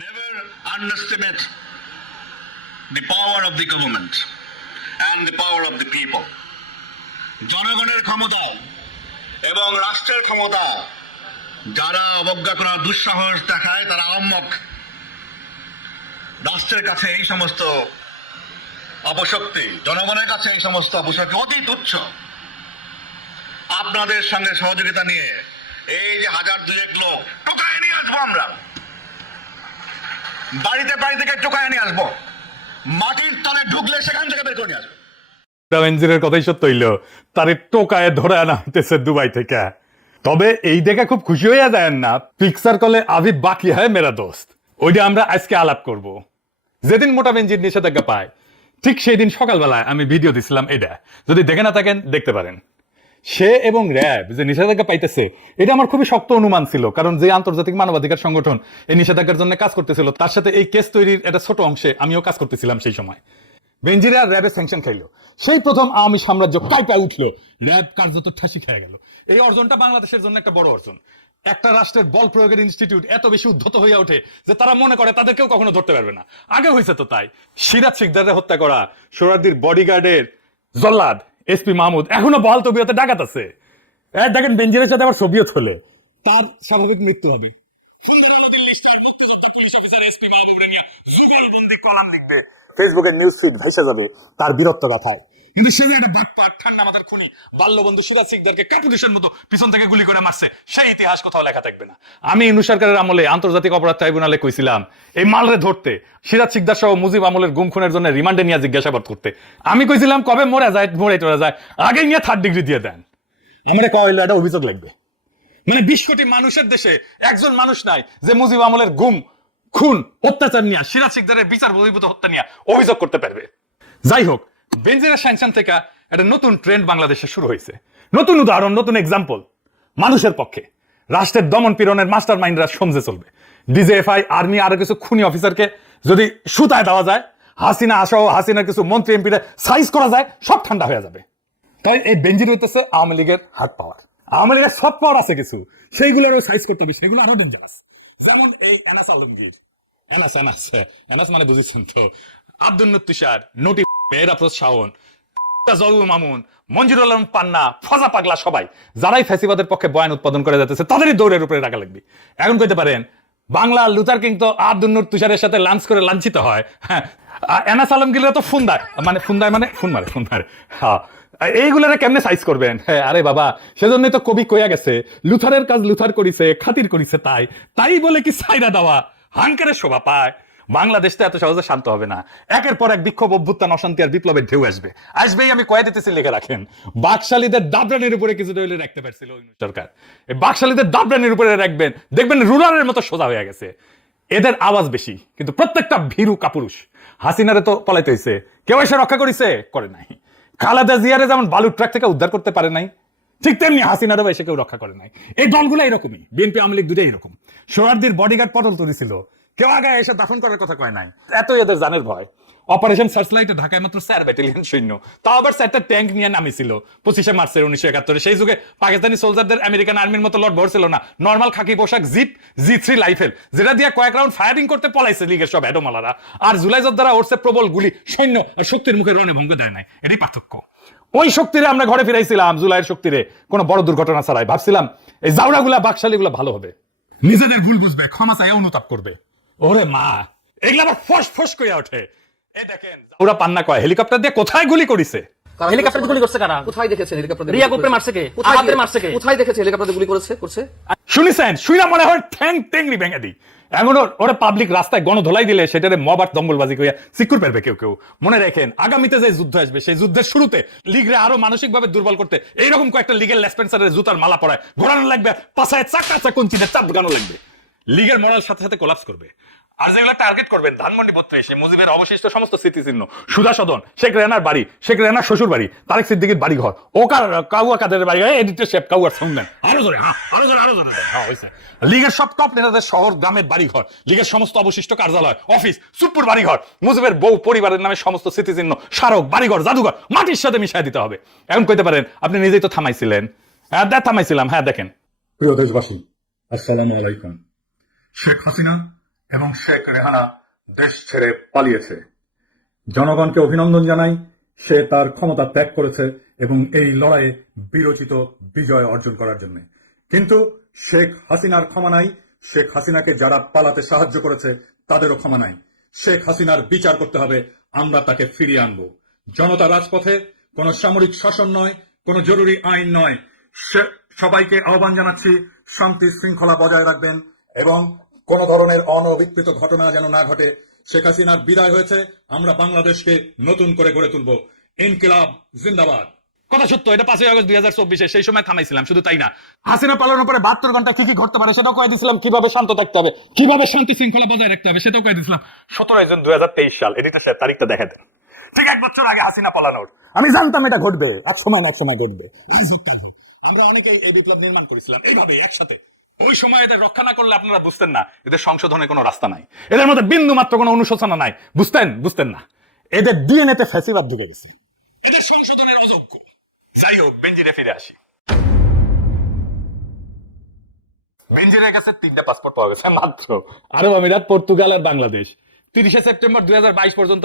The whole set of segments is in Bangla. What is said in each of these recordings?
Never underestimate the power of the government and the power of the people. জনগণের ক্ষমতা এবং রাষ্ট্রের ক্ষমতা যারা অবজ্ঞা করার দুঃসাহস দেখায় তারা আহম্মক। রাষ্ট্রের কাছে এই সমস্ত অপশক্তি, জনগণের কাছে এই সমস্ত অপশক্তি অতি তুচ্ছ। আপনাদের সঙ্গে সহযোগিতা নিয়ে এই যে 1000-2 লোক টোকায় নিয়ে আসবো, আমরা বাড়িতে বাড়ি থেকে টোকায় নিয়ে আসবো, মাটির তলে ঢুকলে সেখান থেকে বের করে নিয়ে আসবো। বেনজিরের কথাই সত্য হইল, তারে টোকায় ধরে আনা হইতেছে দুবাই থেকে। তবে এই দেখে খুব খুশি হইয়া যায় না, পিকচার কলে আভি বাকি হয় মেরা দোস্ত, ওইটা আমরা আজকে আলাপ করব। যেদিন মোটা বেনজির নিষেধাজ্ঞা পায় ঠিক সেই দিন সকালবেলায় আমি ভিডিও দিছিলাম, এটা যদি দেখে না থাকেন দেখতে পারেন। সে এবং র্যাব যে নিষেধাজ্ঞা পাইতেছে এটা আমার খুবই শক্ত অনুমান ছিল, কারণ যে আন্তর্জাতিক মানবাধিকার সংগঠন এই নিষেধাজ্ঞার জন্য কাজ করতেছিল তার সাথে এই কেস তৈরির একটা ছোট অংশে আমিও কাজ করতেছিলাম। সেই সময় বেনজির আর র্যাবের স্যাংশন খাইলো, সেই প্রথম আওয়ামী সাম্রাজ্য কাইপা উঠলো, র্যাব কার্যত ঠাসি খেয়ে গেল। এই অর্জনটা বাংলাদেশের জন্য একটা বড় অর্জন। একটা রাষ্ট্রের বল প্রয়োগের ইনস্টিটিউট এত বেশি উদ্ধত হয়ে ওঠে যে তারা মনে করে তাদের কেউ কখনো ধরতে পারবে না। আগে হয়েছে তো তাই, সিরাজ শিকদারের হত্যা করা সোহরাওয়ার্দীর বডিগার্ডের জল্লাদ এসপি মাহমুদ এখনো বহাল তবিয়তে ডাকাত আছে। দেখেন বেনজিরের সাথে আবার ছবিও চলে, তার স্বাভাবিক মৃত্যু হবে। ফেসবুকের নিউজ ফিড ভেসে যাবে তার বীরত্ব গাথায়। কিন্তু সে যে একটা বাটপার ঠান্ডা মাথার খুনি বাল্যবন্ধু সুরাজ সিকদারকে কাপুরুষের মতো পিছন থেকে গুলি করে মারছে, সেই ইতিহাস কোথাও লেখা থাকবে না। আমি ইনু সরকারের আমলে আন্তর্জাতিক অপরাধ ট্রাইব্যুনালে কইছিলাম এই মালরে ধরতে, সিরাজ সিকদার সহ মুজিব আমলের গুম খুনের জন্য রিমান্ডে নিয়ে জিজ্ঞাসাবাদ করতে। আমি কইছিলাম কবে মরে যায় আগে নিয়ে 3rd ডিগ্রি দিয়ে দেন। আমার কয়লা একটা অভিযোগ লাগবে, মানে 20 কোটি মানুষের দেশে একজন মানুষ নাই যে মুজিব আমলের গুম খুন অত্যাচার নিয়ে, সিরাজ সিকদারের বিচার বহির্ভূত হত্যা নিয়ে অভিযোগ করতে পারবে। যাই হোক, বেনজিরের স্যাংশন থেকে একটা নতুন ট্রেন্ড বাংলাদেশে শুরু হয়েছে, নতুন উদাহরণ, নতুন এক্সাম্পল। মানুষের পক্ষে রাষ্ট্রের দমন পীড়নের মাস্টার মাইন্ডরা সমঝে চলবে। ডিজিএফআই, আর্মি, আরো কিছু খুনি অফিসারকে যদি সুতায় দেওয়া যায়, হাসিনা সহ হাসিনার কিছু মন্ত্রী এমপিরা সাইজ করা যায়, সব ঠান্ডা হয়ে যাবে। তাই এই বেনজির হইতেছে আওয়ামী লীগের হার্ড পাওয়ার। আওয়ামী লীগের সব পাওয়ার আছে কিছু, সেইগুলোরও সাইজ করতে হবে, সেগুলো আরো ডেঞ্জারাস। যেমন এই এনাস আলমগীর, এনাস মানে বুঝেছেন তো, আব্দুল তুষার, নটি, মেহরাফরোজ শাওন, জহুর মামুন, মঞ্জুরুল আলম পান্না, ফজা পাগলা, সবাই যারাই ফ্যাসিবাদের পক্ষে বয়ান উৎপাদন করে যাচ্ছে তাদেরই দৌড়ের উপরে রাখা লাগবে। এখন কইতে পারেন বাংলা লুথার কিং তো আব্দুল তুষারের সাথে লাঞ্চ করে লাঞ্ছিত হয়, হ্যাঁ, এনাস আলমগীর তো ফুন্দায় মানে ফোন মারে। হ্যাঁ, এইগুলোরে কেমনে সাইজ করবেন? হ্যাঁ, আরে বাবা, সেজন্যই তো কবি কইয়া গেছে, লুথারের কাজ লুথার করিছে, খাতির করিছে, তাই বলে কি সাইরা দেওয়া হানকারের শোভা পায়? বাংলাদেশ তো এত সহজে শান্ত হবে না, একের পর এক বিক্ষোভ, অভ্যুত্থান, অশান্তি আর বিপ্লবের ঢেউ আসবেই। আমি কয়ে দিতেছি, লিখে রাখেন। বাকশালীদের দাবরানির উপরে কিছু দইলে রাখতে পারছিল সরকার, এই বাকশালীদের দাবরানির উপরে রাখবেন, দেখবেন রুলারের মতো সোজা হয়ে গেছে। এদের আওয়াজ বেশি, কিন্তু প্রত্যেকটা ভীরু কাপুরুষ। হাসিনারে তো পলাইতে হয়েছে, কেউ এসে রক্ষা করেছে? করে নাই। খালেদা জিয়ারে যেমন বালুর ট্রাক থেকে উদ্ধার করতে পারে নাই, ঠিক তেমনি হাসিনারও এসে কেউ রক্ষা করে নাই। এই দলগুলো এরকমই, বিএনপি আওয়ামী লীগ দুটোই এরকম। সোহরাওয়ার্দীর বডিগার্ড পটল তুলেছিল, কেউ আগে এসে দাফন করার কথা কয় নাই, এত এদের জানের ভয়। অপারেশন সার্চলাইটে ঢাকায় মাত্র 4 ব্যাটালিয়ন সৈন্য, তাও আবার 4টা ট্যাঙ্ক নিয়ে নামিছিল 25শে মার্চের 1971। সেই যুগে পাকিস্তানি সোলজারদের আমেরিকান আর্মির মতো লট ভরছিল না, নর্মাল খাকি পোশাক, জিপ, G3 রাইফেল, যেটা দিয়ে কয়েক রাউন্ড ফায়ারিং করতে পলাইছে লীগের সব হেডোমালারা। আর জুলাই যোদ্ধারা উঠছে প্রবল গুলি, সৈন্য শক্তির মুখে রণে ভঙ্গ দেয় নাই, এটাই পার্থক্য। ওই শক্তিরে আমরা ঘরে ফিরাইছিলাম, জুলাইয়ের শক্তিরে কোনো বড় দুর্ঘটনা ছাড়াই। ভাবছিলাম এই জাউরাগুলা বাকশালীগুলা ভালো হবে, নিজেদের ভুল বুঝবে, ক্ষমা চাই অনুতাপ করবে। ওরে মা, এগুলা আবার ফস ফস কইয়া ওঠে। এই দেখেন জাউরা পান্না কয় হেলিকপ্টার দিয়ে কোথায় গুলি করিছে। হেলিকপ্টার গুলি করছে কারা? কোথায় দেখেছেন হেলিকপ্টার? রিয়া গোপরে মারছে কে? কোথায় মারছে কে? কোথায় দেখেছে হেলিকপ্টার গুলি করছে? শুনিছেন? শুইনা মনে হয় ঠ্যাং টেংরি ভেঙে দিই। এখন ওরা পাবলিক রাস্তায় গণধোলাই দিলে সেটারে মব আর দঙ্গলবাজি কইয়া সিকিউর পারবে কেউ। মনে রাখেন, আগামীতে যে যুদ্ধ আসবে সেই যুদ্ধের শুরুতে লীগরে আরো মানসিকভাবে দুর্বল করতে এইরকম কয়েকটা লিগেল লেসপেন্সারের জুতার মালা পরায় ঘোরানো লাগবে, পাছায় চাকা চাকুঞ্চিতে চাপ গানো লাগবে। লিগের মরাল সাথে সাথে কোলাপস করবে। আর যেগুলো টার্গেট করবেন ধানমন্ডি 32, মুজিবের অবশিষ্ট সমস্ত স্মৃতিচিহ্ন, সুধা সদন, শেখ রেহানার বাড়ি, শেখ রেহানার শ্বশুর বাড়ি, তারেক সিদ্দিকীর বাড়ি ঘর, কাউয়া কাদের বাড়ি, এডিটর শেফ কাউয়ার সঙ্গে আরো জোরে হয়েছে। লীগের সব টপ নেতাদের শহর গ্রামের বাড়ি ঘর, লীগের সমস্ত অবশিষ্ট কার্যালয়, অফিস, সুপুর বাড়ি ঘর, মুজিবের বউ পরিবারের নামে সমস্ত স্মৃতিচিহ্ন, স্মারক, বাড়িঘর, জাদুঘর মাটির সাথে মিশাই দিতে হবে। এখন কইতে পারেন আপনি নিজেই তো থামাইছিলেন। হ্যাঁ, থামাইছিলাম। হ্যাঁ, দেখেন, প্রিয় দেশবাসী, আসসালামু আলাইকুম। শেখ হাসিনা এবং শেখ রেহানা দেশ ছেড়ে পালিয়েছে। জনগণকে অভিনন্দন জানাই, সে তার ক্ষমতা ত্যাগ করেছে এবং এই লড়াইয়ে বীরোচিত বিজয় অর্জন করার জন্য। কিন্তু শেখ হাসিনার ক্ষমা নাই, শেখ হাসিনাকে যারা পালাতে সাহায্য করেছে তাদেরও ক্ষমা নাই। শেখ হাসিনার বিচার করতে হবে, আমরা তাকে ফিরিয়ে আনবো। জনতা রাজপথে, কোন সামরিক শাসন নয়, কোন জরুরি আইন নয়। সবাইকে আহ্বান জানাচ্ছি, শান্তি শৃঙ্খলা বজায় রাখবেন এবং কোন ধরনের অনভিপ্রেত ঘটনা যেন না ঘটে। শেখ হাসিনার বিদায় হয়েছে, আমরা বাংলাদেশকে নতুন করে গড়ে তুলবো। ইনকিলাব জিন্দাবাদ। কথা সত্য, এটা 5ই আগস্ট 2024 সেই সময় থামাইছিলাম। শুধু তাই না, হাসিনা পালানোর পরে 72 ঘন্টা কি কি ঘটতে পারে সেটাও কয়ে দিয়েছিলাম, কিভাবে শান্ত থাকতে হবে, কিভাবে শান্তি শৃঙ্খলা বজায় রাখতে হবে সেটাও কয়ে দিয়েছিলাম। 17 জুন 2023 সাল, এদিকে স্যার তারিখটা দেখা দেন। ঠিক 1 বছর আগে হাসিনা পালানোর আমি জানতাম এটা ঘটবে, এক সময় না এক সময় ঘটবে। আমরা অনেকেই এই বিপ্লব নির্মাণ করেছিলাম এইভাবে একসাথে। ওই সময় এদের রক্ষা না করলে আপনারা বুঝতেন না এদের সংশোধনের কোনো রাস্তা নাই, এদের মধ্যে বিন্দু মাত্র কোনো অনুশোচনা নাই। বুঝতেন না এদের ডিএনএ তে ফ্যাসিবাদ ঢুকে গেছে, এদের সংশোধনের অযোগ্য। যাই হোক, বেনজিরে ফিরে আসি। বেনজিরের কাছে 3টা পাসপোর্ট পাওয়া গেছে মাত্র, আরব আমিরাত, পর্তুগাল আর বাংলাদেশ। 30 সেপ্টেম্বর 2022 পর্যন্ত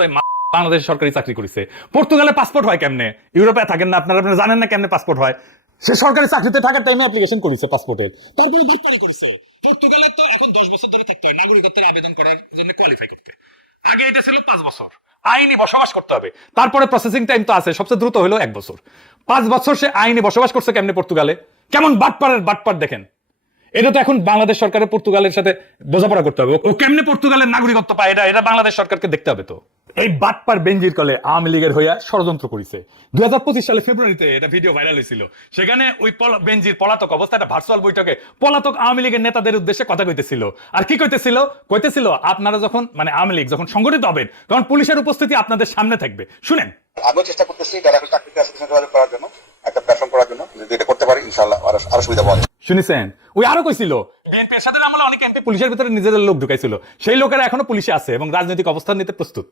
বাংলাদেশ সরকারি চাকরি করেছে। পর্তুগালে পাসপোর্ট হয় কেমনে? ইউরোপে থাকেন না আপনারা জানেন না কেমনে পাসপোর্ট হয়। সে সরকারি চাকরিতে থাকার টাইমে অ্যাপ্লিকেশন করেছে পাসপোর্টের, তারপরে বাটপারি করেছে। পর্তুগালে তো এখন 10 বছর ধরে থাকতে হয় নাগরিকত্বের আবেদন করার জন্য, কোয়ালিফাই করতে। আগে এটা ছিল 5 বছর, আইনি বসবাস করতে হবে, তারপরে প্রসেসিং টাইম তো আছে, সবচেয়ে দ্রুত হলো 1 বছর। 5 বছর সে আইনি বসবাস করছে কেমনে পর্তুগালে? কেমন বাটপার দেখেন। এটা তো এখন বাংলাদেশ সরকারের পর্তুগালের সাথে বোঝাপড়া করতে হবে, ও কেমনে পর্তুগালের নাগরিকত্ব পায় এটা বাংলাদেশ সরকারকে দেখতে হবে। তো এই বাটপার বেনজির কলে আওয়ামী লীগের হইয়া ষড়যন্ত্র করেছে। 2025 সালে ফেব্রুয়ারিতে এটা ভিডিও ভাইরাল হয়েছিল। সেখানে ওই বেনজির পলাতক অবস্থায় একটা ভার্চুয়াল বৈঠকে পলাতক আওয়ামী লীগের নেতাদের উদ্দেশ্যে কথা কইতেছিল। আর কি কইতেছিল আপনারা যখন আওয়ামী লীগ যখন সংগঠিত হবেন তখন পুলিশের উপস্থিতি আপনাদের সামনে থাকবে। শুনেন। আমিও চেষ্টা করতেছি যারা চাকরিতে আছে যোগাযোগ করার জন্য, একটা প্ল্যাটফর্ম করার জন্য। যদি এটা করতে পারি ইনশাআল্লাহ আরো সুবিধা পাওয়া যাবে। শুনেছেন? ওই আরো কইছিল বিএনপির সাথে আমলে অনেক এমপি পুলিশের ভিতরে নিজেদের লোক ঢুকাইছিল, সেই লোকেরা এখনো পুলিশে আছে এবং রাজনৈতিক অবস্থান নিতে প্রস্তুত।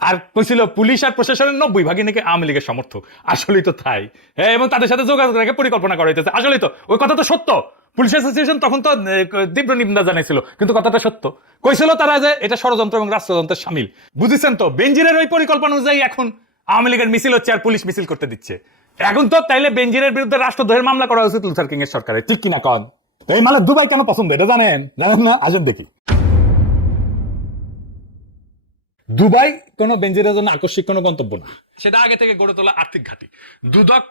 আর কইছিল পুলিশ আর প্রশাসনের 90% নাকি আওয়ামী লীগের সমর্থক। আসলেই তো তাই, হ্যাঁ। এবং তাদের সাথে যোগাযোগ রেখে পরিকল্পনা করা হইতেছে। আসলেই তো ওই কথা তো সত্য। পুলিশ অ্যাসোসিয়েশন তখন তো তীব্র নিন্দা জানাইছিল, কিন্তু কথাটা সত্য। কইছিল তারা যে এটা ষড়যন্ত্র এবং রাষ্ট্রযন্ত্রের শামিল। বুঝেছেন তো? বেনজিরের ওই পরিকল্পনা অনুযায়ী এখন আওয়ামী লীগের মিছিল হচ্ছে আর পুলিশ মিছিল করতে দিচ্ছে। এখন তো তাইলে বেনজিরের বিরুদ্ধে রাষ্ট্রদ্রোহের মামলা করা উচিত লুথার কিং এর সরকারের, ঠিক কিনা কন? এই মানে দুবাই কেন পছন্দ এটা জানেন না? আসেন দেখি। দুবাই কোন বেনজিরের জন্য আকস্মিক কোনো গন্তব্য না, সেটা আগে থেকে গড়ে তোলা আর্থিক ঘাঁটি। দুদক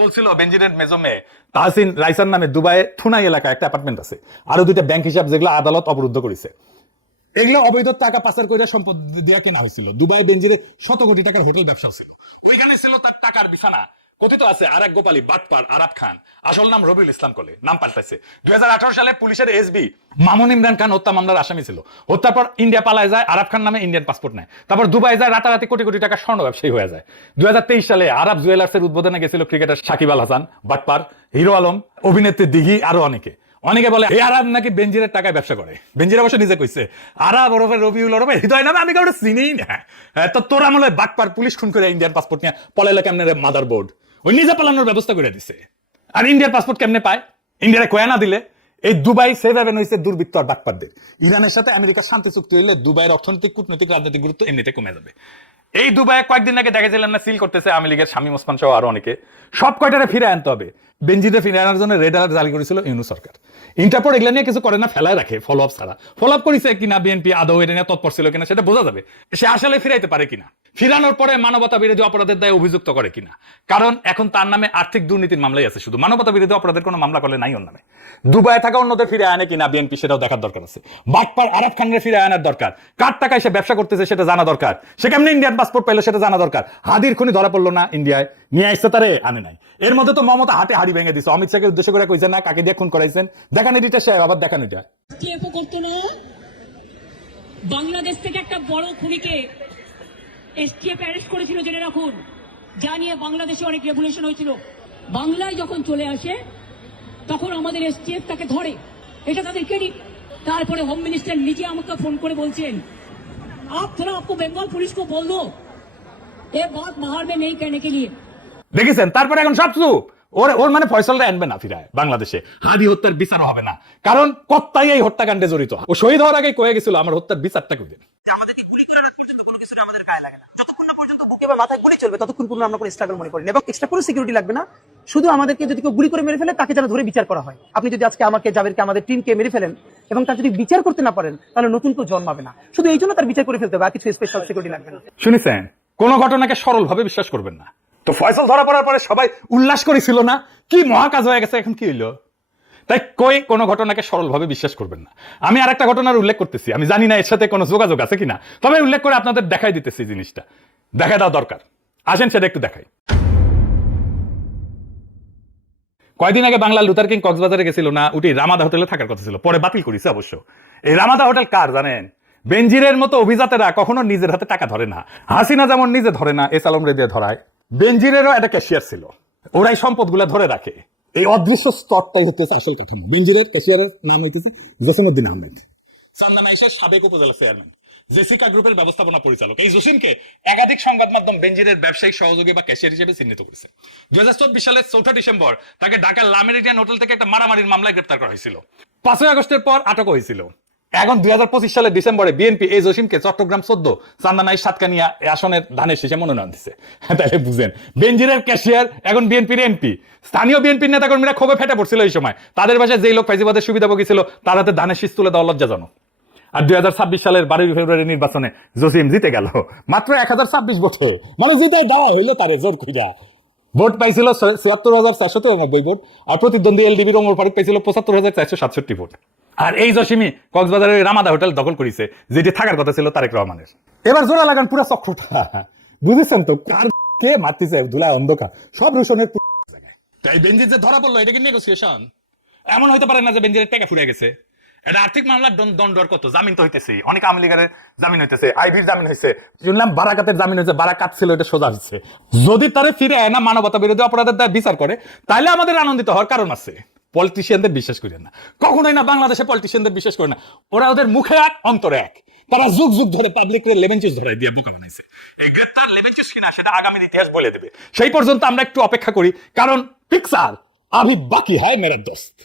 বলছিল বেনজিরের মেজো মেয়ে তাহসিন রাইসার নামে দুবাইয়ে থুনাই এলাকায় একটা অ্যাপার্টমেন্ট আছে, আরো 2টা ব্যাংক হিসাব যেগুলো আদালত অবরুদ্ধ করেছে। এগুলো অবৈধ টাকা পাচার করে সম্পদ দেওয়া কেনা হয়েছিল। দুবাই বেনজিরে 100 কোটি টাকার হোটেল ব্যবসা ছিল, ওইখানে ছিল তার টাকার বিছানা। কথিত আছে আরেক গোপালী বাটপার আরাব খান, আসল নাম রবিউল ইসলাম কলে, নাম পাল্টাইছে। 2018 সালে পুলিশের এসবি মামুন ইমরান খান হত্যা মামলার আসামি ছিল। হত্যার পর ইন্ডিয়া পালায় যায়, আরাব খান নামে ইন্ডিয়ান পাসপোর্ট নেয়, তারপর দুবাই যায়, রাতারাতি কোটি কোটি টাকা স্বর্ণ ব্যবসায়ী হয়ে যায়। 2023 সালে আরব জুয়েলার্সের উদ্বোধনে গেছিল ক্রিকেটার সাকিব আল হাসান, বাটপার, হিরো আলম, অভিনেত্রী দিঘি, আরো অনেকে বলে এই আরব নাকি বেনজিরের টাকায় ব্যবসা করে। বেনজির অবশ্য নিজে কইছে আরব ওরফে রবিউল ওরফে হৃদয় নামে আমি কাউকে চিনিই না। তো তোরা মনে হয় বাটপার পুলিশ খুন করে ইন্ডিয়ান পাসপোর্ট নিয়ে পলাইলো কেমনে মাদার বোর্ড, ওই নিজে পালানোর ব্যবস্থা করে দিছে। আর ইন্ডিয়ার পাসপোর্ট কেমনে পায়? ইন্ডিয়ারে কয়া না দিলে। এই দুবাই সেভ হ্যাভেন হয়েছে দুর্বৃত্ত আর বাটপারদের। ইরানের সাথে আমেরিকার শান্তি চুক্তি হইলে দুবাইয়ের অর্থনৈতিক, কূটনৈতিক, রাজনৈতিক গুরুত্ব এমনিতে কমে যাবে। এই দুবাইয়ে কয়েকদিন আগে দেখেছিলেন না সিল করতেছে আওয়ামী লীগের শামীম ওসমান সহ আরো অনেকে। সব কয়টারে ফিরে আনতে হবে। বেনজিরে ফিরে আনার জন্য রেড অ্যালার্ট জারি করেছিল ইউনূস সরকার। ইন্টারপোল এগুলা নিয়ে কিছু করে না, ফেলায় রাখে ফলো আপ ছাড়া। ফলো আপ করেছে কিনা বিএনপি আদৌ এটা নিয়ে তৎপর ছিল কিনা সেটা বোঝা যাবে, সে আসলে ফিরাইতে পারে কিনা, ফিরানোর পরে মানবতা বিরোধী অপরাধের দায়ে অভিযুক্ত করে কিনা। কারণ এখন তার নামে আর্থিক দুর্নীতির মামলাই আছে, শুধু মানবতা বিরোধী অপরাধের কোনো মামলা করলে নাই ওর নামে। দুবাইয়ে থাকা অন্যদের ফিরে আনে কিনা বিএনপি সেটাও দেখার দরকার আছে। বাটপার আরাব খানের ফিরে আনার দরকার, কার টাকায় সে ব্যবসা করতেছে সেটা জানা দরকার, সে কেমনি ইন্ডিয়ান পাসপোর্ট পাইলো সেটা জানা দরকার। হাদির খুনি ধরা পড়লো না ইন্ডিয়ায়, নিয়ে আসছে তারে আনে নাই। এর মধ্যে তো মমতা হাতে হাড়ি ভেঙে দিচ্ছে, অমিত শাহকে উদ্দেশ্য করে কইছেন না কাকে দিয়ে খুন করাইছেন। দেখান এডিটা সাহেব, আবার দেখান এটা। করতো না, বাংলাদেশ থেকে একটা বড় খুনিকে এসটিএফ অ্যারেস্ট করেছিল জেনে রাখুন, যা নিয়ে বাংলাদেশে অনেক রেভুলেশন হয়েছিল। বাংলায় যখন চলে আসে তখন আমাদের এসটিএফ তাকে ধরে, এটা তাদের ক্রেডিট। তারপরে হোম মিনিস্টার নিজে আমাকে ফোন করে বলছেন आप थोड़ा आपको बंगाल पुलिस को बोल दो ये बात बाहर में नहीं कहने के लिए। দেখেছেন? তারপরে এখন সব চুপ। ওর মানে ফয়সালটা আনবে না ফিরায় বাংলাদেশে, হাদি হত্যার বিচারও হবে না, কারণ কর্তাই এই হত্যাকাণ্ডে জড়িত। ও শহীদ হওয়ার আগে কয়ে গেছিল আমার হত্যার বিচারটা করে দিন। আমাদেরকে গুলি করার আগ পর্যন্ত কোনো কিছু আমাদের গায়ে লাগে না, যতক্ষণ না পর্যন্ত বুকে বা মাথায় গুলি চলবে ততক্ষণ পর্যন্ত আমরা কোনো স্ট্রাগল মনে করি না, এবং এক্সট্রা কোনো সিকিউরিটি লাগবে না। শুধু আমাদেরকে যদি কেউ গুলি করে মেরে ফেলে তাকে যেন ধরে বিচার করা হয়। আপনি যদি আজকে আমাকে, জাবেরকে, আমাদের টিমকে মেরে ফেলেন এবং তার যদি বিচার করতে না পারেন তাহলে নতুন কেউ জন্মাবে না। শুধু এই জন্য তার বিচার করে ফেলতে হবে, আর কিছু স্পেশাল সিকিউরিটি লাগবে না। শুনেছেন, কোন ঘটনাকে সরল ভাবে বিশ্বাস করবেন না। তো ফয়সাল ধরা পড়ার পরে সবাই উল্লাস করেছিল না, কি মহাকাজ হয়ে গেছে, এখন কি হইলো? তাই কই কোন ঘটনাকে সরল ভাবে বিশ্বাস করবেন না। আমি আর একটা ঘটনার উল্লেখ করতেছি, আমি জানি না এর সাথে কোনো যোগাযোগ আছে কিনা, তবে উল্লেখ করে আপনাদের দেখাই দিতেছি। জিনিসটা দেখা দেওয়া দরকার, আসেন সেটা একটু দেখাই। কয়দিন আগে বাংলার লুথার কিং কক্সবাজারে গেছিল না, উঠি রামাদা হোটেলে থাকার কথা ছিল, পরে বাতিল করেছে অবশ্য। এই রামাদা হোটেল কার জানেন? বেনজিরের মতো অভিজাতেরা কখনো নিজের হাতে টাকা ধরে না। হাসিনা যেমন নিজে ধরে না, এস আলম রে দিয়ে ধরায়, বেনজিরেরও একটা ক্যাশিয়ার ছিল, ওরাই সম্পদগুলো ধরে রাখে। এই অদৃশ্য স্তরটাই হচ্ছে আসল কাঠামো। বেনজিরের ক্যাশিয়ারের নাম হইতেছে জসিমউদ্দিন আহমেদ, চান্দনা ইসের সাবেক উপজেলা চেয়ারম্যান, জেসিকা গ্রুপের ব্যবস্থাপনা পরিচালক। এই জসিমকে একাধিক সংবাদ মাধ্যম বেনজিরের ব্যবসায়িক সহযোগী বা ক্যাশিয়ার হিসেবে চিহ্নিত করেছে। 2024 সালের 4 ডিসেম্বর তাকে ঢাকার লা মেরিডিয়ান হোটেল থেকে একটা মারামারির মামলায় গ্রেপ্তার করা হয়েছিল। 5 আগস্টের পর আটক হয়েছিল। এখন 2025 সালের ডিসেম্বরে বিএনপি এই জসিমকে চট্টগ্রাম 14 চান্দানাই সাতকানিয়া আসনের ধানের শীষে মনোনয়ন দিচ্ছে। তাহলে বুঝেন, বেনজিরের ক্যাশিয়ার এখন বিএনপির এমপি। স্থানীয় বিএনপির নেতাকর্মীরা ক্ষোভে ফেটে পড়ছিল এই সময়, তাদের বাসায় যেই লোক ফাইজিবাদের সুবিধাভোগী ছিল তার হাতে ধানের শীষ তুলে দেওয়া লজ্জাজনক। আর 2026 সালের 12 ফেব্রুয়ারি নির্বাচনে জসিম জিতে গেল মাত্র 1026 ভোটে, মানে জিতে দেওয়া হইলো তারে জোর কইরা। ভোট পাইছিল ৭৬,৪৯৩ ভোট, আর প্রতিদ্বন্দ্বী এলডিবির ওমর ফারুক পাইছিল ৭৫,৪৬৭ ভোট। আর এই জসিমই কক্সবাজারের রামাদা হোটেল দখল করেছে, যেটি থাকার কথা ছিল তারেক রহমানের। এবার জোড়া লাগান পুরো চক্রটা, বুঝেছেন তো? কার কে মারতেছে ধুলায় অন্ধকার, সব রোশনের জায়গায়। তাই বেনজির যে ধরা পড়লো, এটা কি নেগোসিয়েশন? এমন হইতে পারে না যে বেনজিরের টাকা ফুরে গেছে। এটা আর্থিক মামলার দণ্ডর কত, জামিন তো হইতেছে, অনেক আওয়ামী লীগের জামিন হইতেছে, আইভির জামিন হয়েছে, শুনলাম বারাকাতের জামিন হয়েছে, বারাকাত ছিল এটা সোজা হচ্ছে। যদি তারে ফিরে না মানবতা বিরোধী অপরাধের দায় বিচার করে, তাহলে আমাদের আনন্দিত হওয়ার কারণ আছে। পলিটিশিয়ানদের বিশ্বাস করেন না, কখনোই না। বাংলাদেশে পলিটিশিয়ানদের বিশ্বাস করে না, ওরা ওদের মুখে এক অন্তরে এক। তারা যুগ যুগ ধরে পাবলিকের লেমন জুস ধরে দিয়ে বোকা বানাইছে। এই গ্রেপ্তার লেমন জুস কিনা সেটা আগামী ইতিহাস বলে দেবে, সেই পর্যন্ত আমরা একটু অপেক্ষা করি, কারণ পিকচার আভি বাকি হয় মেরা দোস্ত।